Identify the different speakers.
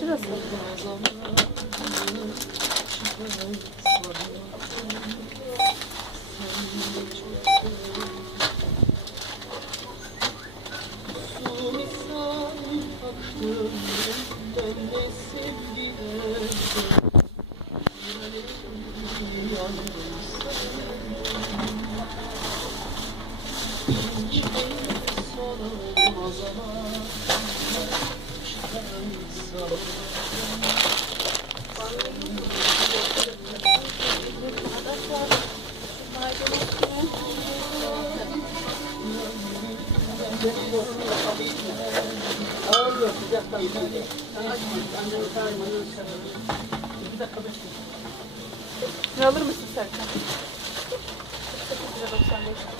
Speaker 1: Şurası. Ağır yok, sıcaktan. Annem sarmanın sarılır. Ne alır mısın Serkan? 8 lira 95.